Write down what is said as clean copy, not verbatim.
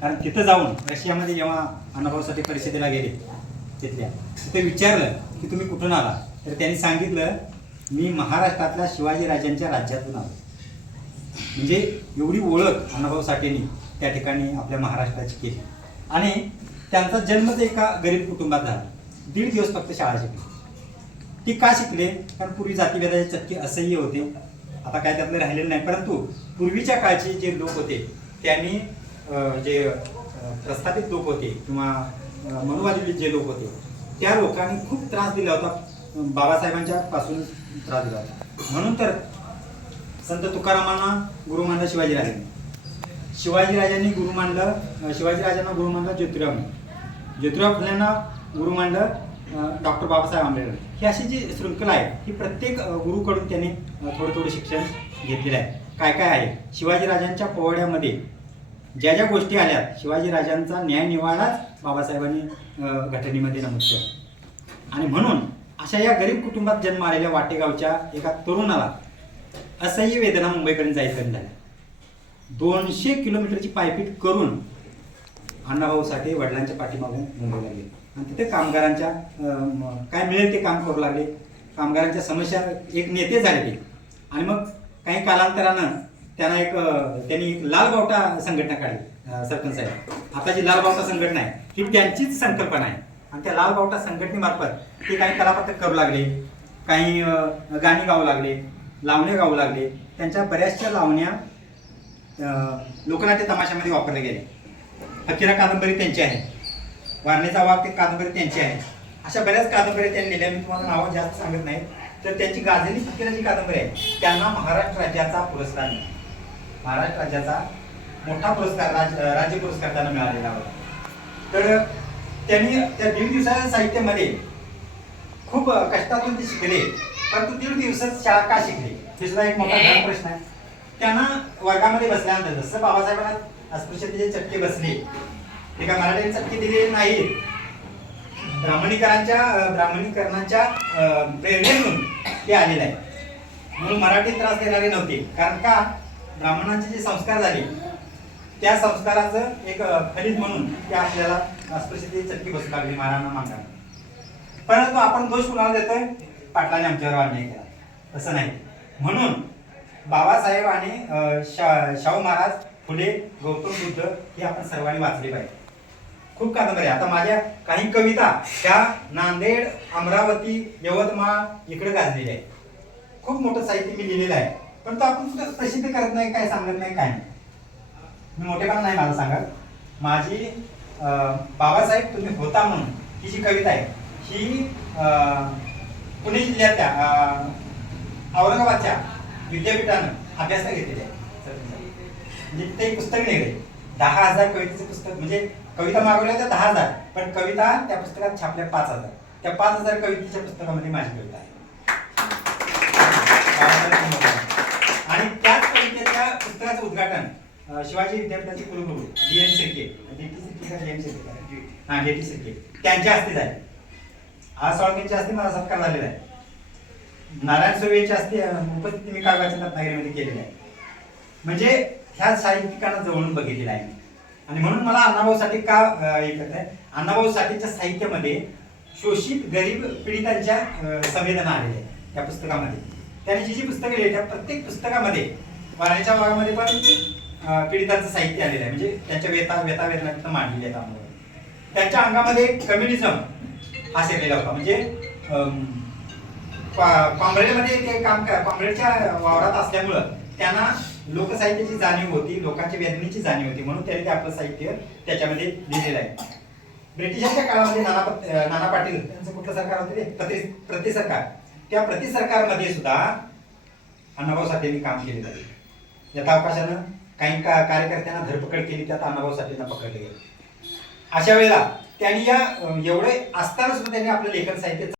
कारण तिथं जाऊन रशियामध्ये जेव्हा अण्णाभाऊ साठे परिषदेला गेले तिथल्या, तिथे विचारलं की तुम्ही कुठून आला, तर त्यांनी सांगितलं मी महाराष्ट्रातल्या शिवाजीराजांच्या राज्यातून आलो. म्हणजे एवढी ओळख अण्णाभाऊ साठेंनी त्या ठिकाणी आपल्या महाराष्ट्राची केली. आणि त्यांचा जन्मच एका गरीब कुटुंबात झाला. 1.5 दिवस फक्त शाळा शिकली. ती का शिकले? कारण पूर्वी जातीभेदाचे चटके असह्य होते. आता काय त्यातलं राहिलेलं नाही, परंतु पूर्वीच्या काळचे जे लोक होते त्यांनी जे प्रस्थापित लोक होते किंवा मनुवादी जे लोक होते त्या लोकांनी खूप त्रास दिला होता, बाबासाहेबांच्या पासून त्रास दिला होता. म्हणून तर संत तुकारामांना गुरु मानलं शिवाजीराजांनी, शिवाजीराजांना गुरु मानलं ज्योतिराव फुलेंना गुरु मानलं डॉक्टर बाबासाहेब आंबेडकर. ही अशी जी शृंखला आहे ही प्रत्येक गुरुकडून त्यांनी थोडं शिक्षण घेतलेलं आहे. काय काय आहे शिवाजीराजांच्या पोवाड्यामध्ये ज्या ज्या गोष्टी आल्या, शिवाजीराजांचा न्यायनिवाडाच बाबासाहेबांनी घटनेमध्ये नमूद केला. आणि म्हणून अशा या गरीब कुटुंबात जन्म आलेल्या वाटेगावच्या एका तरुणाला असह्य वेदना मुंबईपर्यंत जायचं झाल्या. 200 किलोमीटरची पायपीट करून अण्णाभाऊ साठे वडिलांच्या पाठीमागून मुंबईला गेले आणि तिथे कामगारांच्या काय मिळेल ते काम करू लागले. कामगारांच्या समस्या एक नेते झाले ते. आणि मग काही कालांतरानं त्यांनी एक लाल बावटा संघटना काढली. सरपंच साहेब, आता जी लाल बावटा संघटना आहे ही त्यांचीच संकल्पना आहे. आणि त्या लाल बावटा संघटनेमार्फत ते काही कलापथक करू लागले, काही गाणी गाऊ लागले, लावण्या गाऊ लागले. त्यांच्या बऱ्याचशा लावण्या लोकनाट्य तमाशामध्ये वापरले गेले. फकीरा कादंबरी त्यांची आहे, वारणेचा वाघ ते कादंबरी त्यांची आहे. अशा बऱ्याच कादंबऱ्या त्यांनी लिहिल्या. मी तुम्हाला नावं जास्त सांगत नाही. तर त्यांची गाजलेली फकीराची कादंबरी आहे. त्यांना महाराष्ट्र राज्याचा पुरस्कार, महाराष्ट्र राज्याचा मोठा पुरस्कार, राज्य पुरस्कार त्यांना मिळालेला होता. तर त्यांनी त्या 1.5 दिवसाच्या साहित्यामध्ये खूप कष्टातून ते शिकले. परंतु 1.5 दिवसात शाळा का शिकले हे सुद्धा एक मोठा प्रश्न आहे. त्यांना वर्गामध्ये बसल्यानंतर जसं बाबासाहेबांना अस्पृश्यतेचे चटके बसले, ते काय मराठ्यांनी चटके दिलेले नाहीत. ब्राह्मणीकरणाच्या प्रेरणेतून ते आलेले आहे. म्हणून मराठी त्रास देणारे नव्हते. कारण का ब्राह्मणांचे जे संस्कार झाले त्या संस्काराचं एक फलित म्हणून ते आपल्याला अस्पृश्यतेची चटके बसू लागली महाराणांना मागताना. परंतु आपण दोष कुणाला देतोय? पाटलाने आमच्यावर अन्याय केला, तसं नाही. म्हणून बाबासाहेब आणि शाहू महाराज, फुले, गौतम बुद्ध हे आपण सर्वांनी वाचले पाहिजे. खूप कादंबऱ्या, आता माझ्या काही कविता त्या नांदेड, अमरावती, यवतमाळ इकडे गाजलेल्या आहेत. खूप मोठं साहित्य मी लिहिलेलं आहे, परंतु आपण कुठं प्रसिद्ध करत नाही, काय सांगत नाही, काय नाही. मी मोठेपणा नाही माझं सांगत. माझी बाबासाहेब तुम्ही होता म्हणून ही जी कविता आहे ही पुणे जिल्ह्यातल्या औरंगाबादच्या विद्यापीठानं अभ्यासाला घेतलेली आहे. म्हणजे ते पुस्तक निघले 10,000 कवितेचं पुस्तक. म्हणजे कविता मागवल्या त्या 10,000, पण कविता त्या पुस्तकात छापल्या 5,000. त्या 5,000 कवितेच्या पुस्तकामध्ये माझी कविता आहे. आणि त्याच कवितेच्या पुस्तकाचं उद्घाटन शिवाजी विद्यापीठाचे कुलगुरू D.N. शिर्के त्यांच्या हस्ते झाले. आज साळुंखेच्या हस्ते मला सत्कार झालेला आहे. नारायण सुर्वे यांच्या हस्ते उपस्थिती मी काळगावच्या रत्नागिरीमध्ये केलेली आहे. म्हणजे ह्या साहित्यिकांना जवळून बघितलेलं आहे. आणि म्हणून मला अण्णाभाऊ साठे का ऐकत आहे, अण्णाभाऊ साठेच्या साहित्यामध्ये शोषित गरीब पीडितांच्या संवेदना आलेल्या आहेत त्या पुस्तकामध्ये. त्यांनी जी पुस्तकं लिहिली त्या प्रत्येक पुस्तकामध्ये वारणेच्या भागामध्ये पण पीडितांचं साहित्य आलेलं आहे. म्हणजे त्यांच्या वेदना मांडलेल्या आहेत. त्यांच्या अंगामध्ये कम्युनिझम हा शिरलेला होता. म्हणजे काँग्रेसमध्ये ते काँग्रेसच्या वावरात असल्यामुळं त्यांना लोकसाहित्याची जाणीव होती, लोकांच्या वेदनेची जाणीव होती. म्हणून त्यांनी ते आपलं साहित्य त्याच्यामध्ये लिहिलेलं आहे. ब्रिटिशांच्या काळामध्ये नाना पाटील यांचं कुठलं सरकार होते ते प्रति सरकार, त्या प्रति सरकारमध्ये सुद्धा अण्णाभाऊ साठेंनी काम केलेलं आहे. यथावकाशानं काही कार्यकर्त्यांना धरपकड केली, त्यात अण्णाभाऊ साठेंना पकडले गेले. अशा वेळेला त्यांनी एवढे असताना सुद्धा त्यांनी आपलं लेखन साहित्य